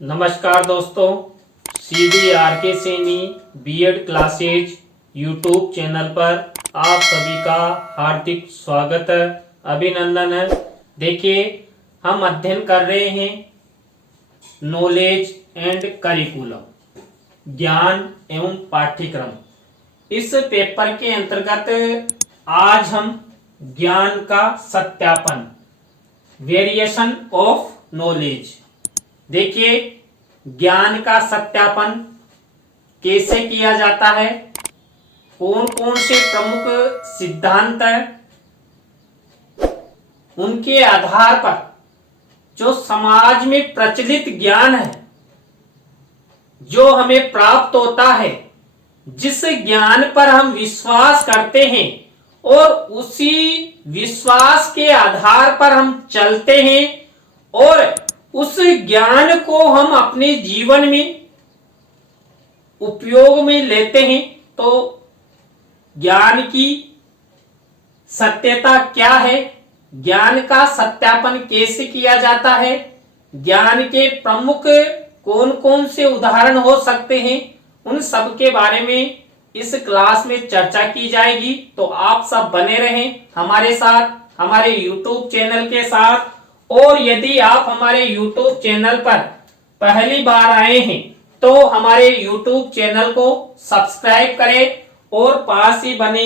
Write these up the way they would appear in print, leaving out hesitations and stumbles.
नमस्कार दोस्तों, CDRK Saini B Ed classes YouTube channel पर आप सभी का हार्दिक स्वागत है, अभिनंदन है। देखिए, हम अध्ययन कर रहे हैं नॉलेज एंड करिकुलम, ज्ञान एवं पाठ्यक्रम। इस पेपर के अंतर्गत आज हम ज्ञान का सत्यापन, वेरिएशन ऑफ नॉलेज। देखिए, ज्ञान का सत्यापन कैसे किया जाता है, कौन कौन से प्रमुख सिद्धांत हैं, उनके आधार पर जो समाज में प्रचलित ज्ञान है, जो हमें प्राप्त होता है, जिस ज्ञान पर हम विश्वास करते हैं और उसी विश्वास के आधार पर हम चलते हैं और उस ज्ञान को हम अपने जीवन में उपयोग में लेते हैं, तो ज्ञान की सत्यता क्या है, ज्ञान का सत्यापन कैसे किया जाता है, ज्ञान के प्रमुख कौन कौन से उदाहरण हो सकते हैं, उन सब के बारे में इस क्लास में चर्चा की जाएगी। तो आप सब बने रहें हमारे साथ, हमारे YouTube चैनल के साथ। और यदि आप हमारे YouTube चैनल पर पहली बार आए हैं तो हमारे YouTube चैनल को सब्सक्राइब करें और पास ही बने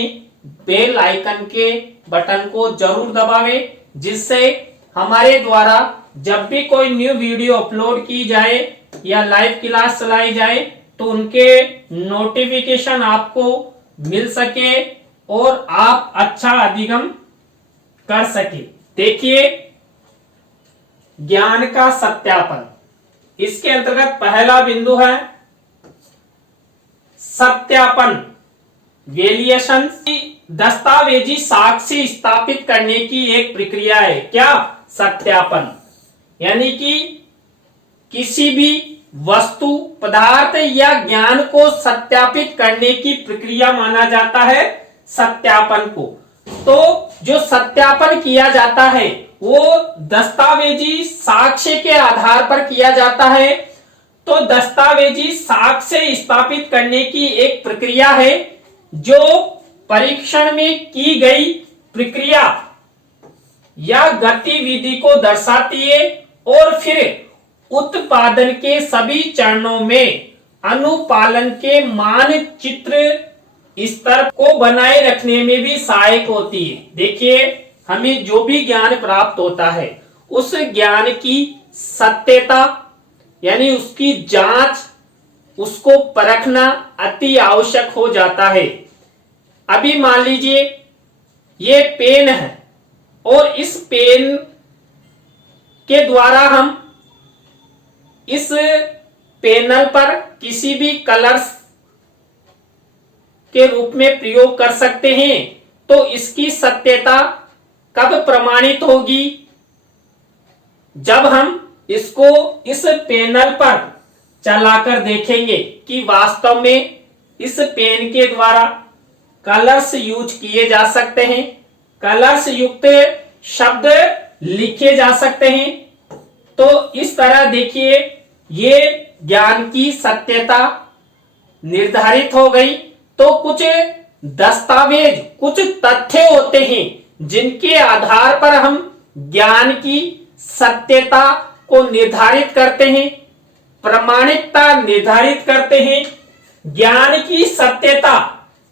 बेल आइकन के बटन को जरूर दबावें, जिससे हमारे द्वारा जब भी कोई न्यू वीडियो अपलोड की जाए या लाइव क्लास चलाई जाए तो उनके नोटिफिकेशन आपको मिल सके और आप अच्छा अधिगम कर सके। देखिए, ज्ञान का सत्यापन, इसके अंतर्गत पहला बिंदु है सत्यापन, वेलिएशन। दस्तावेजी साक्ष्य स्थापित करने की एक प्रक्रिया है। क्या? सत्यापन। यानी कि किसी भी वस्तु, पदार्थ या ज्ञान को सत्यापित करने की प्रक्रिया माना जाता है सत्यापन को। तो जो सत्यापन किया जाता है वो दस्तावेजी साक्ष्य के आधार पर किया जाता है। तो दस्तावेजी साक्ष्य स्थापित करने की एक प्रक्रिया है जो परीक्षण में की गई प्रक्रिया या गतिविधि को दर्शाती है और फिर उत्पादन के सभी चरणों में अनुपालन के मानचित्र स्तर को बनाए रखने में भी सहायक होती है। देखिए, हमें जो भी ज्ञान प्राप्त होता है उस ज्ञान की सत्यता यानी उसकी जांच, उसको परखना अति आवश्यक हो जाता है। अभी मान लीजिए ये पेन है और इस पेन के द्वारा हम इस पेनल पर किसी भी कलर्स के रूप में प्रयोग कर सकते हैं। तो इसकी सत्यता कब प्रमाणित होगी? जब हम इसको इस पैनल पर चलाकर देखेंगे कि वास्तव में इस पेन के द्वारा कलर्स यूज किए जा सकते हैं, कलर्स युक्त शब्द लिखे जा सकते हैं। तो इस तरह देखिए, ये ज्ञान की सत्यता निर्धारित हो गई। तो कुछ दस्तावेज, कुछ तथ्य होते हैं जिनके आधार पर हम ज्ञान की सत्यता को निर्धारित करते हैं, प्रमाणिकता निर्धारित करते हैं। ज्ञान की सत्यता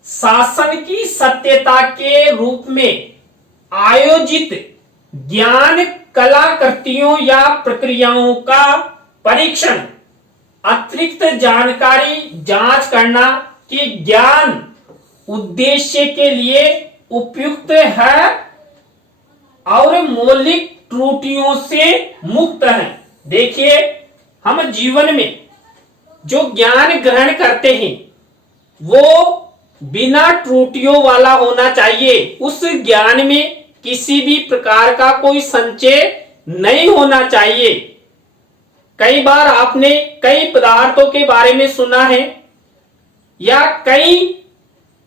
शासन की सत्यता के रूप में आयोजित ज्ञान कलाकृतियों या प्रक्रियाओं का परीक्षण, अतिरिक्त जानकारी जांच करना कि ज्ञान उद्देश्य के लिए उपयुक्त है और मौलिक त्रुटियों से मुक्त है। देखिए, हम जीवन में जो ज्ञान ग्रहण करते हैं वो बिना त्रुटियों वाला होना चाहिए। उस ज्ञान में किसी भी प्रकार का कोई संचय नहीं होना चाहिए। कई बार आपने कई पदार्थों के बारे में सुना है या कई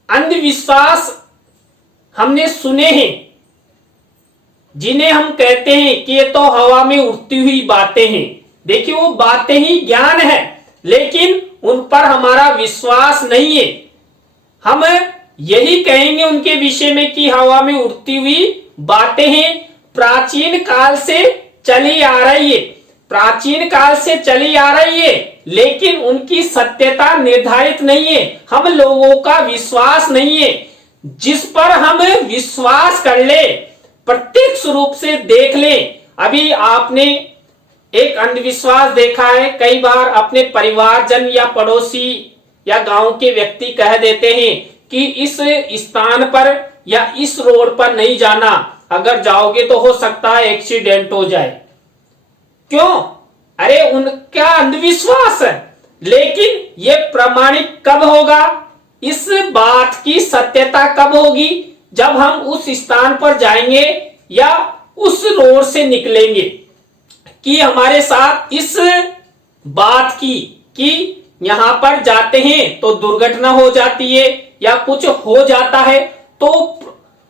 अंधविश्वास हमने सुने हैं जिन्हें हम कहते हैं कि ये तो हवा में उड़ती हुई बातें हैं। देखिए वो बातें ही ज्ञान है, लेकिन उन पर हमारा विश्वास नहीं है। हम यही कहेंगे उनके विषय में कि हवा में उड़ती हुई बातें हैं, प्राचीन काल से चली आ रही है, प्राचीन काल से चली आ रही है, लेकिन उनकी सत्यता निर्धारित नहीं है, हम लोगों का विश्वास नहीं है। जिस पर हम विश्वास कर ले, प्रत्यक्ष रूप से देख ले। अभी आपने एक अंधविश्वास देखा है, कई बार अपने परिवारजन या पड़ोसी या गांव के व्यक्ति कह देते हैं कि इस स्थान पर या इस रोड पर नहीं जाना, अगर जाओगे तो हो सकता है एक्सीडेंट हो जाए। क्यों? अरे उनका अंधविश्वास है, लेकिन ये प्रमाणित कब होगा? इस बात की सत्यता कब होगी? जब हम उस स्थान पर जाएंगे या उस रोड से निकलेंगे कि हमारे साथ इस बात की कि यहां पर जाते हैं तो दुर्घटना हो जाती है या कुछ हो जाता है, तो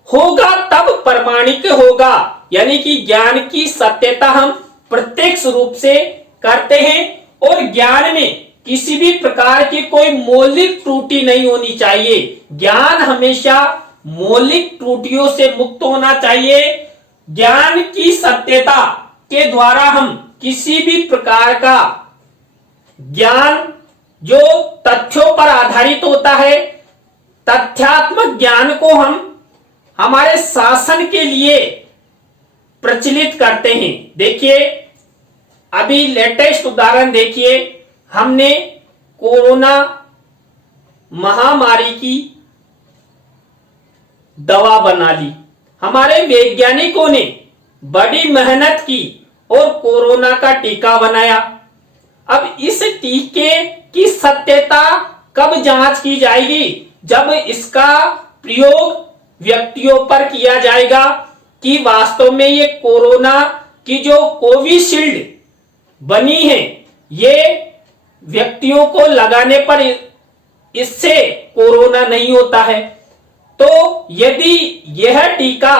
होगा तब प्रमाणिक होगा। यानी कि ज्ञान की सत्यता हम प्रत्यक्ष रूप से करते हैं, और ज्ञान में किसी भी प्रकार की कोई मौलिक त्रुटि नहीं होनी चाहिए। ज्ञान हमेशा मौलिक त्रुटियों से मुक्त होना चाहिए। ज्ञान की सत्यता के द्वारा हम किसी भी प्रकार का ज्ञान जो तथ्यों पर आधारित होता है, तथ्यात्मक ज्ञान को हम हमारे शासन के लिए प्रचलित करते हैं। देखिए अभी लेटेस्ट उदाहरण देखिए, हमने कोरोना महामारी की दवा बना ली, हमारे वैज्ञानिकों ने बड़ी मेहनत की और कोरोना का टीका बनाया। अब इस टीके की सत्यता कब जांच की जाएगी? जब इसका प्रयोग व्यक्तियों पर किया जाएगा कि वास्तव में ये कोरोना की जो कोविशील्ड बनी है, ये व्यक्तियों को लगाने पर इससे कोरोना नहीं होता है। तो यदि यह टीका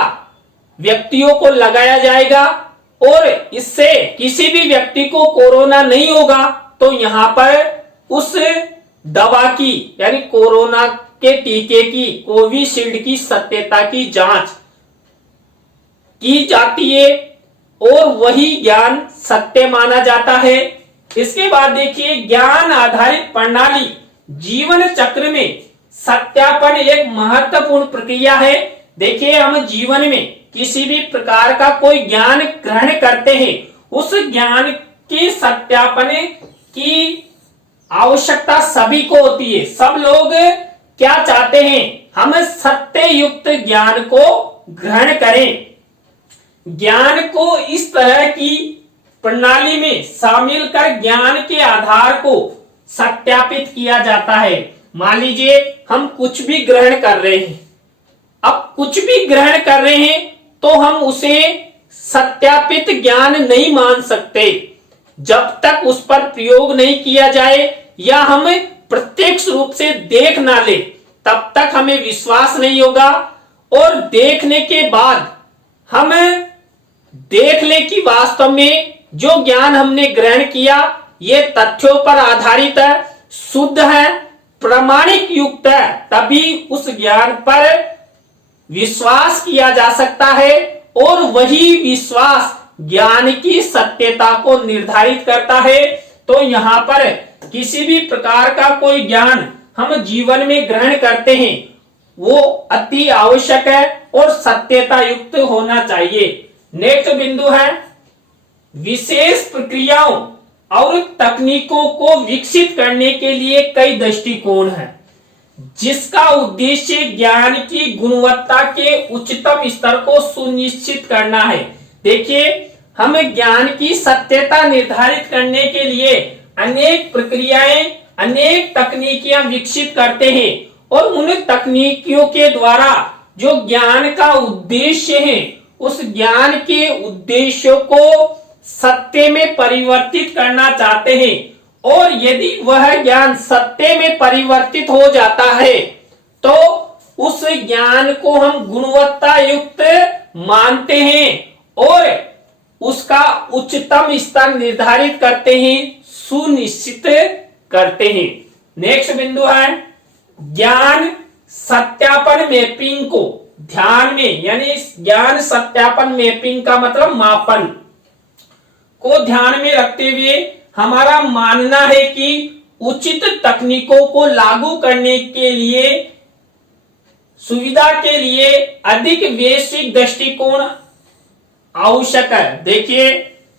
व्यक्तियों को लगाया जाएगा और इससे किसी भी व्यक्ति को कोरोना नहीं होगा, तो यहां पर उस दवा की यानी कोरोना के टीके की, कोविशील्ड की सत्यता की जांच की जाती है और वही ज्ञान सत्य माना जाता है। इसके बाद देखिए ज्ञान आधारित प्रणाली जीवन चक्र में सत्यापन एक महत्वपूर्ण प्रक्रिया है। देखिए हम जीवन में किसी भी प्रकार का कोई ज्ञान ग्रहण करते हैं, उस ज्ञान की सत्यापन की आवश्यकता सभी को होती है। सब लोग क्या चाहते हैं? हम सत्य युक्त ज्ञान को ग्रहण करें। ज्ञान को इस तरह की प्रणाली में शामिल कर ज्ञान के आधार को सत्यापित किया जाता है। मान लीजिए हम कुछ भी ग्रहण कर रहे हैं, अब कुछ भी ग्रहण कर रहे हैं तो हम उसे सत्यापित ज्ञान नहीं मान सकते जब तक उस पर प्रयोग नहीं किया जाए या हम प्रत्यक्ष रूप से देख ना ले, तब तक हमें विश्वास नहीं होगा। और देखने के बाद हम देख ले कि वास्तव में जो ज्ञान हमने ग्रहण किया ये तथ्यों पर आधारित है, शुद्ध है, प्रामाणिक युक्त है, तभी उस ज्ञान पर विश्वास किया जा सकता है। और वही विश्वास ज्ञान की सत्यता को निर्धारित करता है। तो यहाँ पर किसी भी प्रकार का कोई ज्ञान हम जीवन में ग्रहण करते हैं वो अति आवश्यक है और सत्यता युक्त होना चाहिए। नेक्स्ट बिंदु है विशेष प्रक्रियाओं और तकनीकों को विकसित करने के लिए कई दृष्टिकोण हैं, जिसका उद्देश्य ज्ञान की गुणवत्ता के उच्चतम स्तर को सुनिश्चित करना है। देखिए हम ज्ञान की सत्यता निर्धारित करने के लिए अनेक प्रक्रियाएं, अनेक तकनीकियां विकसित करते हैं और उन तकनीकियों के द्वारा जो ज्ञान का उद्देश्य है उस ज्ञान के उद्देश्यों को सत्य में परिवर्तित करना चाहते हैं। और यदि वह ज्ञान सत्य में परिवर्तित हो जाता है तो उस ज्ञान को हम गुणवत्ता युक्त मानते हैं और उसका उच्चतम स्तर निर्धारित करते हैं, सुनिश्चित करते हैं। नेक्स्ट बिंदु है ज्ञान सत्यापन मैपिंग को ध्यान में, यानी ज्ञान सत्यापन मैपिंग का मतलब मापन को ध्यान में रखते हुए हमारा मानना है कि उचित तकनीकों को लागू करने के लिए सुविधा के लिए अधिक वैश्विक दृष्टिकोण आवश्यक है। देखिए,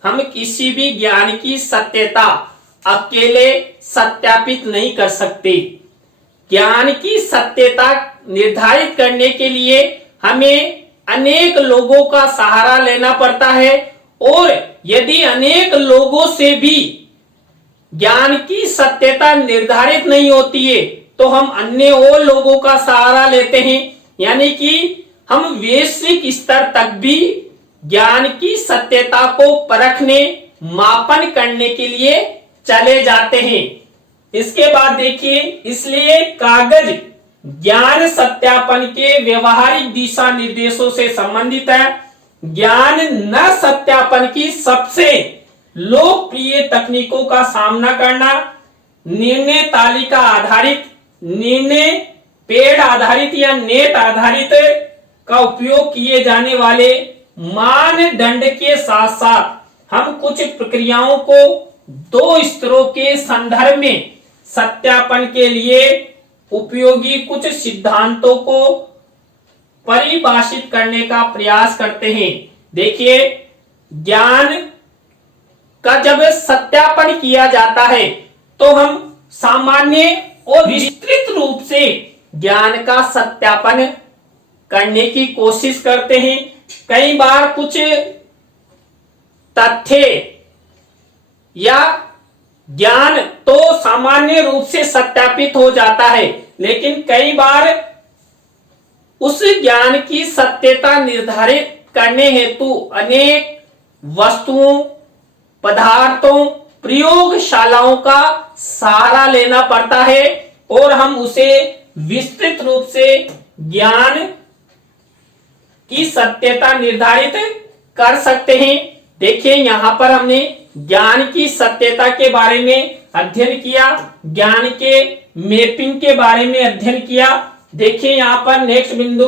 हम किसी भी ज्ञान की सत्यता अकेले सत्यापित नहीं कर सकते। ज्ञान की सत्यता निर्धारित करने के लिए हमें अनेक लोगों का सहारा लेना पड़ता है, और यदि अनेक लोगों से भी ज्ञान की सत्यता निर्धारित नहीं होती है तो हम अन्य और लोगों का सहारा लेते हैं, यानी कि हम वैश्विक स्तर तक भी ज्ञान की सत्यता को परखने, मापन करने के लिए चले जाते हैं। इसके बाद देखिए, इसलिए कागज ज्ञान सत्यापन के व्यवहारिक दिशा निर्देशों से संबंधित है। ज्ञान न सत्यापन की सबसे लोकप्रिय तकनीकों का सामना करना, निर्णय तालिका आधारित, निर्णय पेड़ आधारित या नेट आधारित का उपयोग किए जाने वाले मानदंड के साथ साथ हम कुछ प्रक्रियाओं को दो स्तरों के संदर्भ में सत्यापन के लिए उपयोगी कुछ सिद्धांतों को परिभाषित करने का प्रयास करते हैं। देखिए, ज्ञान का जब सत्यापन किया जाता है तो हम सामान्य और विस्तृत रूप से ज्ञान का सत्यापन करने की कोशिश करते हैं। कई बार कुछ तथ्य या ज्ञान तो सामान्य रूप से सत्यापित हो जाता है, लेकिन कई बार उस ज्ञान की सत्यता निर्धारित करने हेतु अनेक वस्तुओं, पदार्थों, प्रयोगशालाओं का सहारा लेना पड़ता है और हम उसे विस्तृत रूप से ज्ञान की सत्यता निर्धारित कर सकते हैं। देखिए, यहां पर हमने ज्ञान की सत्यता के बारे में अध्ययन किया, ज्ञान के मैपिंग के बारे में अध्ययन किया। देखिए यहां पर नेक्स्ट बिंदु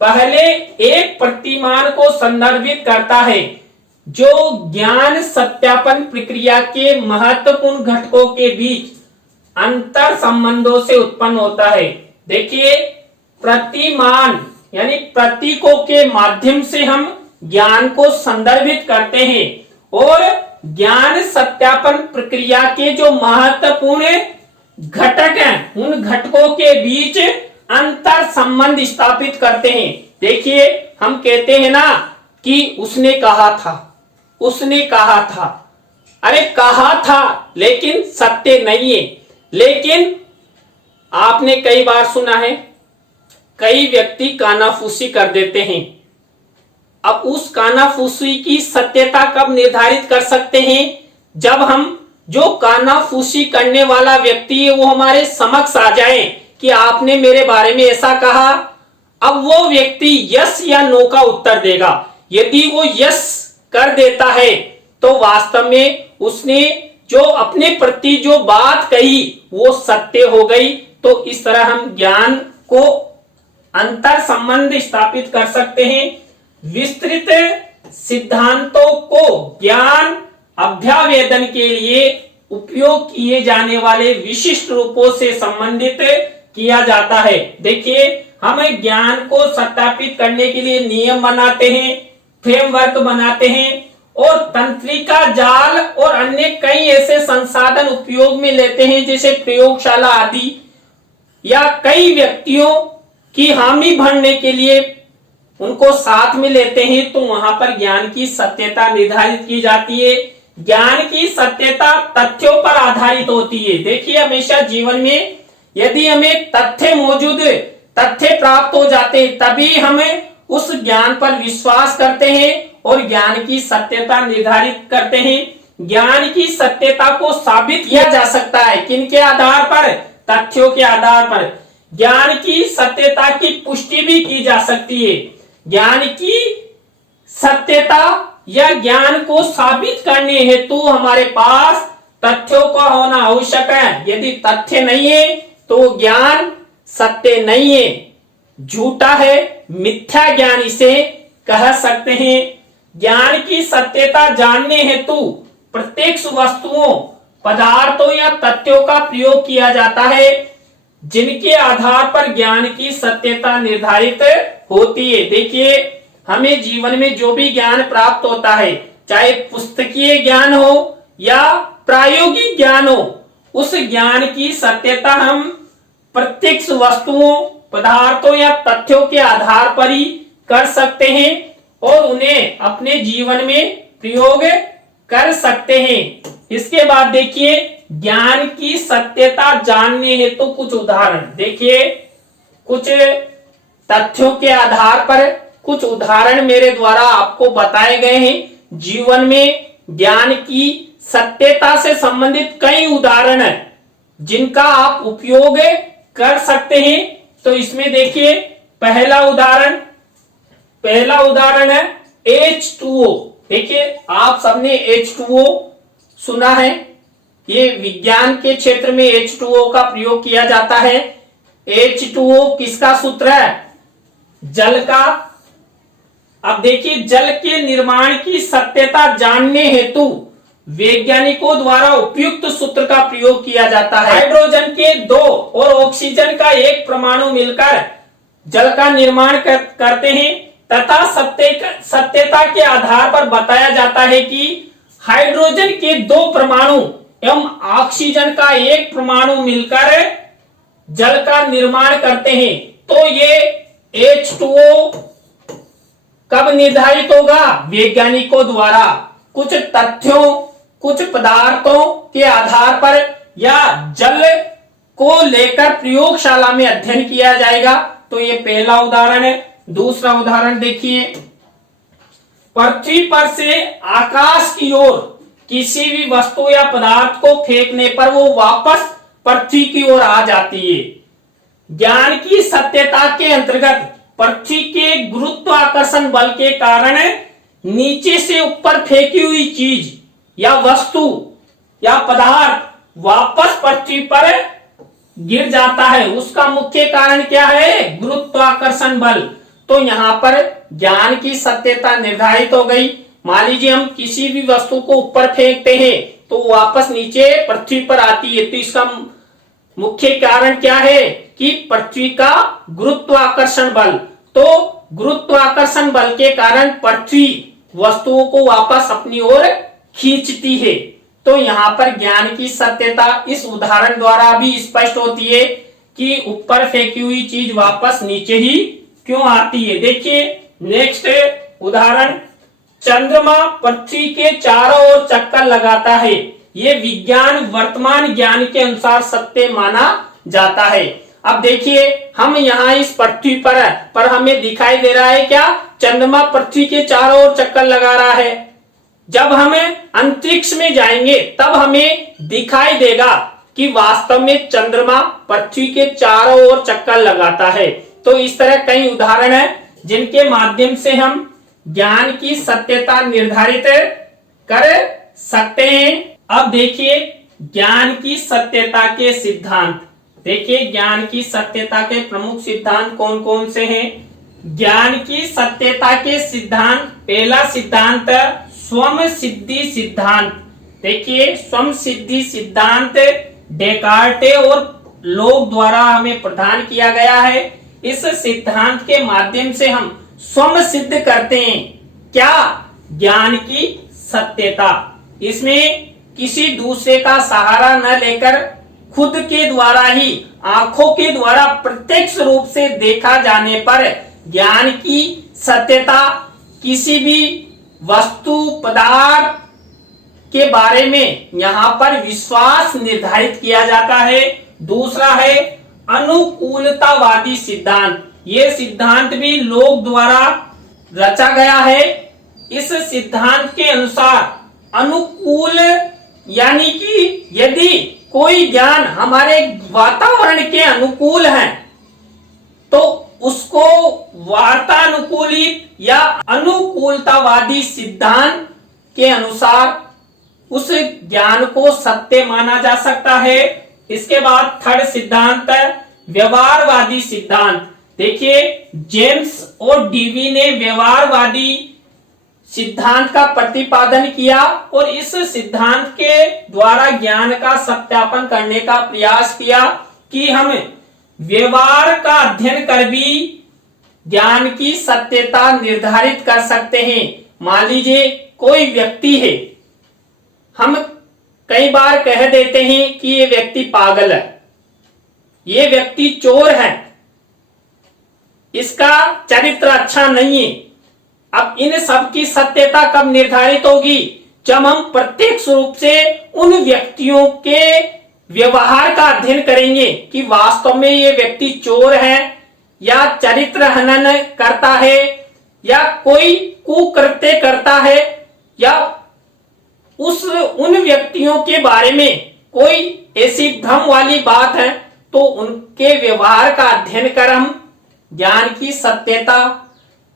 पहले एक प्रतिमान को संदर्भित करता है जो ज्ञान सत्यापन प्रक्रिया के महत्वपूर्ण घटकों के बीच अंतर संबंधों से उत्पन्न होता है। देखिए, प्रतिमान यानी प्रतीकों के माध्यम से हम ज्ञान को संदर्भित करते हैं और ज्ञान सत्यापन प्रक्रिया के जो महत्वपूर्ण घटक हैं उन घटकों के बीच अंतर संबंध स्थापित करते हैं। देखिए, हम कहते हैं ना कि उसने कहा था, उसने कहा था। अरे कहा था लेकिन सत्य नहीं है। लेकिन आपने कई बार सुना है कई व्यक्ति कानाफूसी कर देते हैं। अब उस कानाफूसी की सत्यता कब निर्धारित कर सकते हैं? जब हम जो कानाफूसी करने वाला व्यक्ति है वो हमारे समक्ष आ जाए कि आपने मेरे बारे में ऐसा कहा। अब वो व्यक्ति यस या नो का उत्तर देगा। यदि वो यस कर देता है तो वास्तव में उसने जो अपने प्रति जो बात कही वो सत्य हो गई। तो इस तरह हम ज्ञान को अंतर संबंध स्थापित कर सकते हैं। विस्तृत सिद्धांतों को ज्ञान अभ्यावेदन के लिए उपयोग किए जाने वाले विशिष्ट रूपों से संबंधित किया जाता है। देखिए, हम ज्ञान को सत्यापित करने के लिए नियम बनाते हैं, फ्रेमवर्क बनाते हैं और तंत्रिका जाल और अन्य कई ऐसे संसाधन उपयोग में लेते हैं जैसे प्रयोगशाला आदि, या कई व्यक्तियों की हामी भरने के लिए उनको साथ में लेते हैं। तो वहां पर ज्ञान की सत्यता निर्धारित की जाती है। ज्ञान की सत्यता तथ्यों पर आधारित होती है। देखिए, हमेशा जीवन में यदि हमें तथ्य मौजूद, तथ्य प्राप्त हो जाते हैं तभी हमें उस ज्ञान पर विश्वास करते हैं और ज्ञान की सत्यता निर्धारित करते हैं। ज्ञान की सत्यता को साबित किया जा सकता है किनके आधार पर? तथ्यों के आधार पर। ज्ञान की सत्यता की पुष्टि भी की जा सकती है। ज्ञान की सत्यता या ज्ञान को साबित करने हेतु हमारे पास तथ्यों का होना आवश्यक है। यदि तथ्य नहीं है तो ज्ञान सत्य नहीं है, झूठा है, मिथ्या ज्ञान इसे कह सकते हैं। ज्ञान की सत्यता जानने हेतु प्रत्यक्ष वस्तुओं, पदार्थों या तथ्यों का प्रयोग किया जाता है, जिनके आधार पर ज्ञान की सत्यता निर्धारित होती है। देखिए, हमें जीवन में जो भी ज्ञान प्राप्त होता है, चाहे पुस्तकीय ज्ञान हो या प्रायोगिक ज्ञान हो, उस ज्ञान की सत्यता हम प्रत्यक्ष वस्तुओं, पदार्थों या तथ्यों के आधार पर ही कर सकते हैं और उन्हें अपने जीवन में प्रयोग कर सकते हैं। इसके बाद देखिए, ज्ञान की सत्यता जानने हेतु तो कुछ उदाहरण देखिए, कुछ तथ्यों के आधार पर कुछ उदाहरण मेरे द्वारा आपको बताए गए हैं। जीवन में ज्ञान की सत्यता से संबंधित कई उदाहरण हैं जिनका आप उपयोग कर सकते हैं। तो इसमें देखिए, पहला उदाहरण है H2O। देखिए, आप सबने H2O सुना है, ये विज्ञान के क्षेत्र में H2O का प्रयोग किया जाता है। H2O किसका सूत्र है? जल का। अब देखिए, जल के निर्माण की सत्यता जानने हेतु वैज्ञानिकों द्वारा उपयुक्त सूत्र का प्रयोग किया जाता है। हाइड्रोजन के 2 और ऑक्सीजन का 1 परमाणु मिलकर जल का निर्माण करते हैं तथा सत्यता के आधार पर बताया जाता है कि हाइड्रोजन के 2 परमाणु एवं ऑक्सीजन का 1 परमाणु मिलकर जल का निर्माण करते हैं। तो ये H2O कब निर्धारित होगा? वैज्ञानिकों द्वारा कुछ तथ्यों, कुछ पदार्थों के आधार पर या जल को लेकर प्रयोगशाला में अध्ययन किया जाएगा। तो ये पहला उदाहरण है। दूसरा उदाहरण देखिए, पृथ्वी पर से आकाश की ओर किसी भी वस्तु या पदार्थ को फेंकने पर वो वापस पृथ्वी की ओर आ जाती है। ज्ञान की सत्यता के अंतर्गत पृथ्वी के गुरुत्वाकर्षण बल के कारण नीचे से ऊपर फेंकी हुई चीज या वस्तु या पदार्थ वापस पृथ्वी पर गिर जाता है। उसका मुख्य कारण क्या है? गुरुत्वाकर्षण बल। तो यहाँ पर ज्ञान की सत्यता निर्धारित हो गई। मान लीजिए हम किसी भी वस्तु को ऊपर फेंकते हैं तो वापस नीचे पृथ्वी पर आती है। तो इसका मुख्य कारण क्या है? कि पृथ्वी का गुरुत्वाकर्षण बल। तो गुरुत्वाकर्षण बल के कारण पृथ्वी वस्तुओं को वापस अपनी ओर खींचती है। तो यहाँ पर ज्ञान की सत्यता इस उदाहरण द्वारा भी स्पष्ट होती है कि ऊपर फेंकी हुई चीज वापस नीचे ही क्यों आती है। देखिए, नेक्स्ट उदाहरण, चंद्रमा पृथ्वी के चारों ओर चक्कर लगाता है। ये विज्ञान वर्तमान ज्ञान के अनुसार सत्य माना जाता है। अब देखिए, हम यहाँ इस पृथ्वी पर हमें दिखाई दे रहा है क्या? चंद्रमा पृथ्वी के चारों ओर चक्कर लगा रहा है। जब हम अंतरिक्ष में जाएंगे तब हमें दिखाई देगा कि वास्तव में चंद्रमा पृथ्वी के चारों ओर चक्कर लगाता है। तो इस तरह कई उदाहरण हैं जिनके माध्यम से हम ज्ञान की सत्यता निर्धारित कर सकते हैं। अब देखिए, ज्ञान की सत्यता के सिद्धांत। देखिए, ज्ञान की सत्यता के प्रमुख सिद्धांत कौन कौन से हैं? ज्ञान की सत्यता के सिद्धांत, पहला सिद्धांत स्वयं सिद्धि सिद्धांत। देखिए, स्वयं सिद्धि सिद्धांत डेकार्टे और लोग द्वारा हमें प्रदान किया गया है। इस सिद्धांत के माध्यम से हम स्वयं सिद्ध करते हैं क्या? ज्ञान की सत्यता। इसमें किसी दूसरे का सहारा न लेकर खुद के द्वारा ही, आंखों के द्वारा प्रत्यक्ष रूप से देखा जाने पर ज्ञान की सत्यता, किसी भी वस्तु पदार्थ के बारे में यहाँ पर विश्वास निर्धारित किया जाता है। दूसरा है अनुकूलतावादी सिद्धांत। ये सिद्धांत भी लोग द्वारा रचा गया है। इस सिद्धांत के अनुसार अनुकूल यानी कि यदि कोई ज्ञान हमारे वातावरण के अनुकूल है तो उसको वार्तानुकूलित या अनुकूलतावादी सिद्धांत के अनुसार उस ज्ञान को सत्य माना जा सकता है। इसके बाद थर्ड सिद्धांत है व्यवहारवादी सिद्धांत। देखिए, जेम्स और डीवी ने व्यवहारवादी सिद्धांत का प्रतिपादन किया और इस सिद्धांत के द्वारा ज्ञान का सत्यापन करने का प्रयास किया कि हम व्यवहार का अध्ययन कर भी ज्ञान की सत्यता निर्धारित कर सकते हैं। मान लीजिए कोई व्यक्ति है, हम कई बार कह देते हैं कि ये व्यक्ति पागल है, ये व्यक्ति चोर है, इसका चरित्र अच्छा नहीं है। अब इन सब की सत्यता कब निर्धारित होगी? जब हम प्रत्यक्ष रूप से उन व्यक्तियों के व्यवहार का अध्ययन करेंगे कि वास्तव में ये व्यक्ति चोर है या चरित्र हनन करता है या कोई कुकृत्य करता है या उन व्यक्तियों के बारे में कोई ऐसी भ्रम वाली बात है, तो उनके व्यवहार का अध्ययन कर हम ज्ञान की सत्यता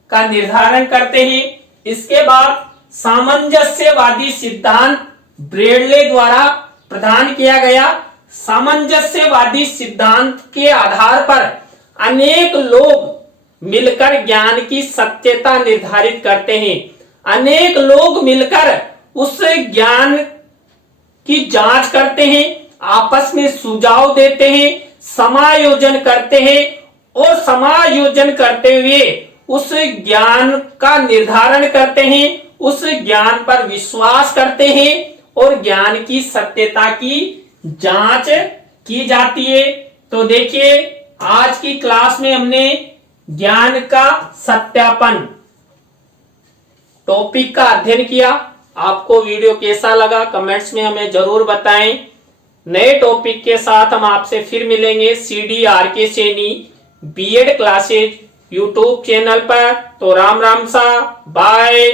का निर्धारण करते हैं। इसके बाद सामंजस्यवादी सिद्धांत ब्रेडले द्वारा प्रदान किया गया। सामंजस्यवादी सिद्धांत के आधार पर अनेक लोग मिलकर ज्ञान की सत्यता निर्धारित करते हैं। अनेक लोग मिलकर उस ज्ञान की जांच करते हैं, आपस में सुझाव देते हैं, समायोजन करते हैं और समायोजन करते हुए उस ज्ञान का निर्धारण करते हैं, उस ज्ञान पर विश्वास करते हैं और ज्ञान की सत्यता की जांच की जाती है। तो देखिए, आज की क्लास में हमने ज्ञान का सत्यापन टॉपिक का अध्ययन किया। आपको वीडियो कैसा लगा कमेंट्स में हमें जरूर बताएं। नए टॉपिक के साथ हम आपसे फिर मिलेंगे CDRK Saini B Ed classes YouTube channel पर। तो राम राम सा, बाय।